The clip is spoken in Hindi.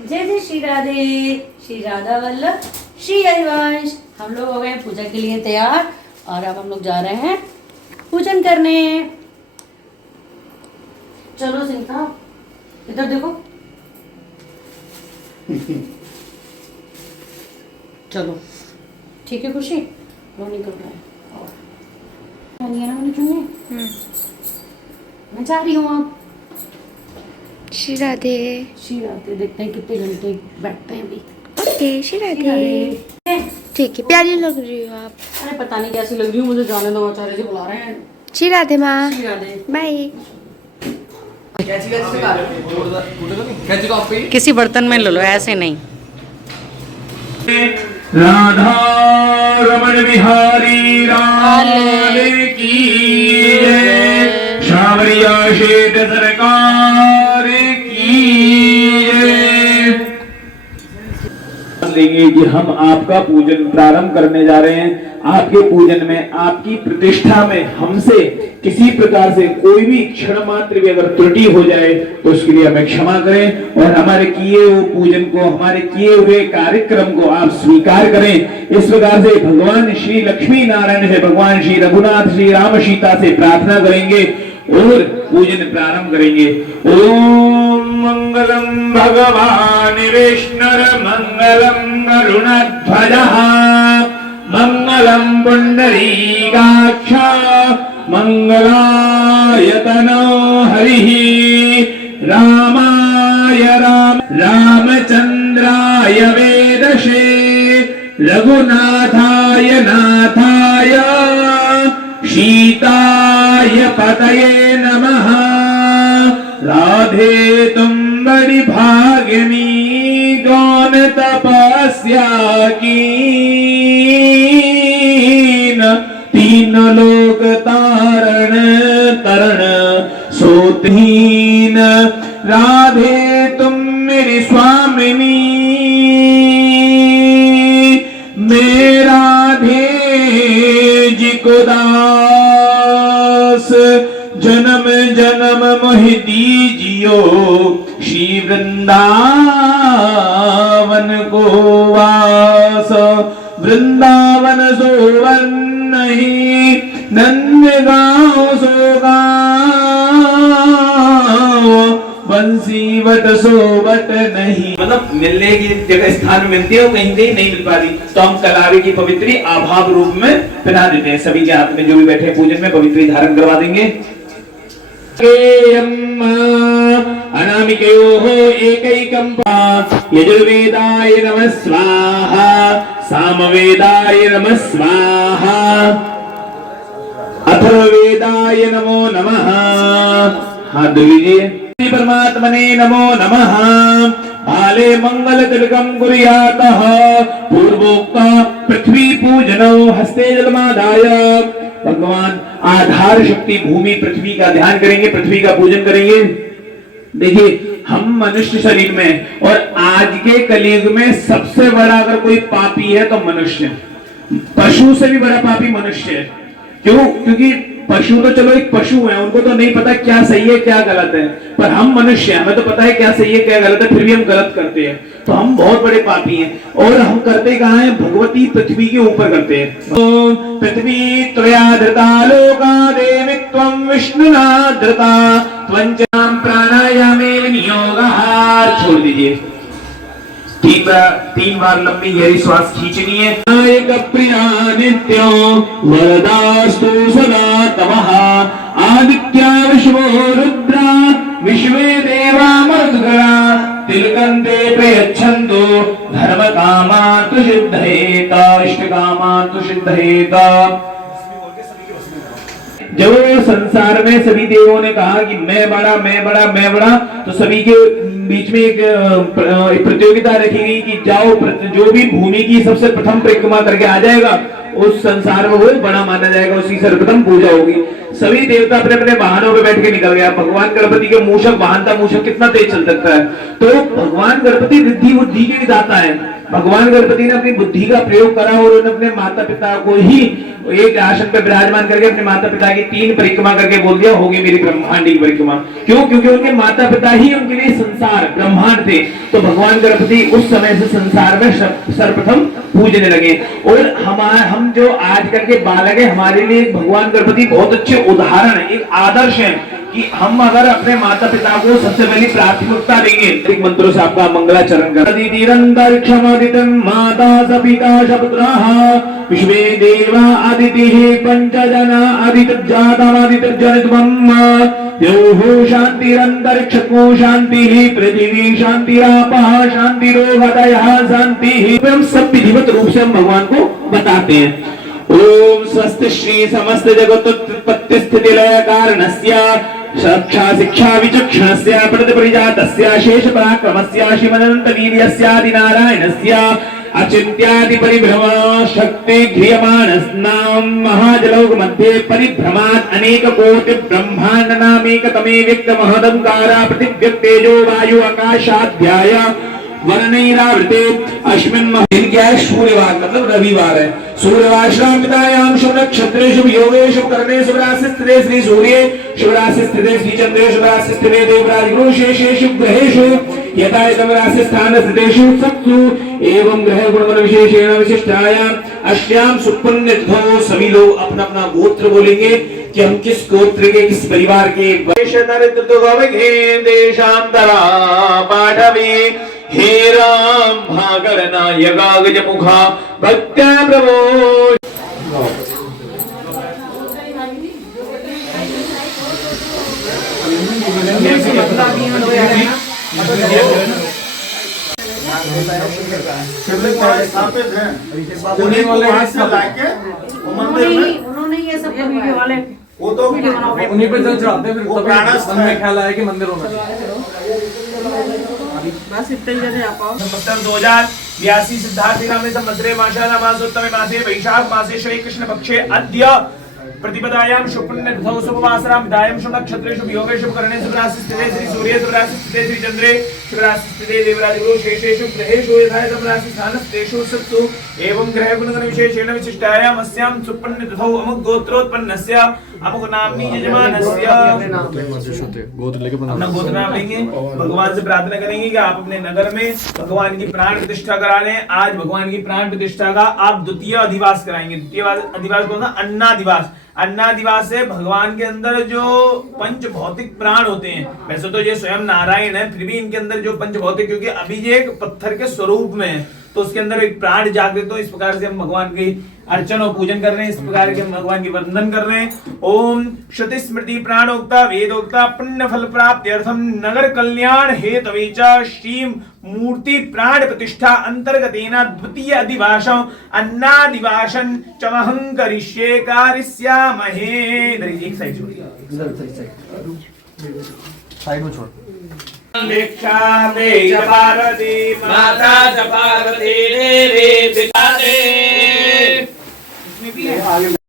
जय जय श्री राधे, श्री राधा वल्लभ, श्री हरिवंश। हम लोग हो गए पूजा के लिए तैयार और अब हम लोग जा रहे हैं पूजन करने। चलो सिंथा, इधर देखो। चलो ठीक है खुशी, वो निकल रहा है। मैं जा रही हूँ अब। श्री राधे। श्री राधे, देखते हैं कितने घंटे बैठते हैं अभी। ओके श्री राधे। ठीक है, प्यारी लग रही हो आप। अरे पता नहीं कैसी लग रही हूँ, मुझे जाने दो, आचार्य जी बुला रहे हैं। श्री राधे माँ, श्री राधे, बाय। किसी बर्तन में ले लो, ऐसे नहीं। राधा रमण बिहारी लाल की जय, शावरिया शेठ सरकार की जय। लेंगे कि हम आपका पूजन प्रारंभ करने जा रहे हैं। आपके पूजन में, आपकी प्रतिष्ठा में हमसे किसी प्रकार से कोई भी क्षण मात्र भी अगर त्रुटि हो जाए तो उसके लिए हमें क्षमा करें और हमारे किए हुए पूजन को, हमारे किए हुए कार्यक्रम को आप स्वीकार करें। इस प्रकार से भगवान श्री लक्ष्मी नारायण से, भगवान श्री रघुनाथ, श्री राम सीता से प्रार्थना करेंगे और पूजन प्रारंभ करेंगे। ओम मंगलम भगवान विष्णुर मंगलम गरुणध्वजः मंगलम पुंडरीकाक्ष मंगलायतनो हरिः रामाय रामचंद्राय वेदसे रघुनाथाय नाथाय सीताय पतये नमः। राधे तुम बड़ी भागिनी, गौन तपस्या कीन, तीन लोक तारण तरण सोतहीन। राधे तुम मेरी स्वामिनी, मैं राधे जी को दास, जन्म जन्म मोहि दीजियो श्री वृंदावन को वास। वृंदावन सोवन नहीं, नंद गाँव सो गाँव, बंसी वट सो वट नहीं। मतलब मिलने की जगह स्थान में मिलती है, वो कहीं कहीं नहीं मिल पाती, तो हम कलावे की पवित्री आभाव रूप में पहना देते हैं। सभी के हाथ में जो भी बैठे हैं पूजन में पवित्री धारण करवा देंगे। अनामिकयोः एकैकं यजुर्वेदाय नमः स्वाहा, सामवेदाय नमः स्वाहा, अथर्ववेदाय नमो नमः। हाथ धो लीजिए। परमात्मने नमो नमः। बाले मंगल तिलकम कुर्यातः, पूर्वोक्ता पृथ्वी पूजनौ हस्ते जलमादाय। भगवान आधार शक्ति भूमि पृथ्वी का ध्यान करेंगे, पृथ्वी का पूजन करेंगे। देखिए हम मनुष्य शरीर में और आज के कलयुग में सबसे बड़ा अगर कोई पापी है तो मनुष्य, पशु से भी बड़ा पापी मनुष्य है। क्यों? क्योंकि पशु तो चलो एक पशु है, उनको तो नहीं पता क्या सही है क्या गलत है, पर हम मनुष्य हैं, हमें तो पता है क्या सही है क्या गलत है, फिर भी हम गलत करते हैं, तो हम बहुत बड़े पापी हैं। और हम करते कहाँ हैं? भगवती पृथ्वी के ऊपर करते हैं। ओम पृथ्वी त्वया धृता लोका देवी त्वं विष्णुना धृता त्वं प्राणायामे नियोगः। छोड़ दीजिए। तीन बार लंबी गहरी श्वास खींचनी है। नायक प्रिया नित्यो वरदास्तु सदा तवः, आदित्या विश्वो रुद्रा विश्वे देवा मरुद्गणा, तिलकन्ते प्रयच्छन्तु धर्म कामान्तु सिद्धयेत, इष्ट कामान्तु सिद्धयेत। जब संसार में सभी देवों ने कहा कि मैं बड़ा मैं बड़ा मैं बड़ा, तो सभी के बीच में एक प्रतियोगिता रखी गई कि जाओ जो भी भूमि की सबसे प्रथम परिक्रमा करके आ जाएगा उस संसार में वो बड़ा माना जाएगा, उसकी सर्वप्रथम पूजा होगी। सभी देवता अपने अपने वाहनों पे बैठ के निकल गया। भगवान गणपति के मूषक वाहन था, मूषक कितना तेज चल सकता है। तो भगवान गणपति रिद्धि बुद्धि के विधाता है। भगवान गणपति ने अपनी बुद्धि का प्रयोग करा और उन्होंने अपने माता पिता को ही एक आसन पे विराजमान करके अपने माता पिता की 3 परिक्रमा करके बोल दिया, होगी मेरी ब्रह्मांडी परिक्रमा। क्यों? क्योंकि उनके माता पिता ही उनके लिए संसार ब्रह्मांड थे। तो भगवान गणपति उस समय से संसार में सर्वप्रथम पूजने लगे। और हम जो आजकल के बालक है, हमारे लिए भगवान गणपति बहुत अच्छे उदाहरण है, एक आदर्श है कि हम अगर अपने माता पिता को सबसे पहली प्राथमिकता देंगे। मंत्रों से आपका मंगलाचरण कर। माता स पिता स पुत्रः विश्वे देवा अदितिः पंचजना अदितजातमदितर्जनित्वम् द्यौः शान्तिरन्तरिक्षको शान्तिः पृथिवी शान्तिरापः शान्तिरोहतयः शान्तिः। हम सब विधिवत रूप से हम भगवान को बताते हैं। ओम स्वस्ति श्री समस्त जगत उत्पत्ति स्थिति लय कारणस्य रक्षा शिक्षा विचक्षणस्य प्रतिपरिजातस्य शेष पराक्रमस्य श्रीमदनंत वीर्यस्य आदि नारायणस्य अचिंत्यादि परिभ्रम शक्ति ध्रियमाणस्नाम महाजलोक मध्ये परिभ्रमात् अनेक कोटि ब्रह्मांड नामेकतमे व्यक्त महदंकारा प्रतिव्यक्तेजो वायु आकाशाध्याय वर्णैरावृते अस्मिन् दिन क्या है? सूर्यवार मतलब रविवार है। सूर्यवाश्रामितायाम शुभ नक्षत्रे शुभ योगे शुभ करणे शुभ राशि स्थिते श्री सूर्ये शुभ राशि स्थिते श्री चंद्रे शुभ राशि स्थिते देवराज गुरु शेषे शुभ ग्रहेषु यथा यथा राशि स्थान स्थितेषु सत्सु एवं ग्रह गुण विशेषेण विशिष्टायाम अस्याम सुपुण्य तिथौ। सभी लोग अपना अपना गोत्र बोलेंगे कि हम किस गोत्र के किस परिवार के। देशांतरा पाठवी हे राम भागरनायका गजमुखा भक्त्या प्रभो। स्थापित है उन्हीं को वहां से लाके मंदिर में उन्होंने ये सब करवाया वाले वो तो उन्हीं पे जल चढ़ाते हैं। फिर वो तभी प्राणस्थ मन में है। ख्याल आया कि मंदिर होना बस इतने ही जने आप आओ। संवत्सर 2082 सिद्धार्थी नामे संवत्सरे माशाना मासोत्तमे मासे वैशाख मासे श्री कृष्ण पक्षे अद्य प्रतिपदायाम शुक्लने तिथौ शुभवासराम विदायम शुभ नक्षत्रे शुभ योगे शुभ करणे शुभ राशि स्थिते श्री सूर्ये शुभ राशि स्थिते श्री चंद्रे शुभ राशि स्थिते देवराज गुरु शेषेषु ग्रहेषु यथा यथा राशि स्थानस्तेषु सत्सु एवं ग्रह गुणगण विशेषेण विशिष्टायाम अस्याम सुपन्न तिथौ अमुक गोत्रोत्पन्नस्य अमुक नाम्नि यजमानस्य अपना गोत्र नाम लेंगे। भगवान से प्रार्थना करेंगे कि आप अपने नगर में भगवान की प्राण प्रतिष्ठा करा लें। आज भगवान की प्राण प्रतिष्ठा का आप द्वितीय अधिवास कराएंगे। द्वितीय अधिवास कौन सा? अन्नादिवास। अन्नादिवास है भगवान के अंदर जो पंच भौतिक प्राण होते हैं। वैसे तो ये स्वयं नारायण है, फिर भी इनके अंदर जो पंच भौतिक, क्योंकि अभी ये एक पत्थर के स्वरूप में है तो उसके अंदर एक प्राण जागृत हो। इस प्रकार से हम भगवान की अर्चन और पूजन कर रहे हैं, इस प्रकार के हम भगवान की वंदन कर रहे हैं। ओम श्रुति स्मृति प्राणोक्ता वेदोक्ता पुण्य फल प्राप्त्यर्थम नगर कल्याण हेतवे च श्री मूर्ति प्राण प्रतिष्ठा अंतर्गतेन द्वितीय अधिवासं अन्नादिवासन चमहं करिष्ये कारिष्यामहे। एक साइड साइड में छोड़। दीक्षा दे पार्वती माता च पार्वती रे रे पिता दे।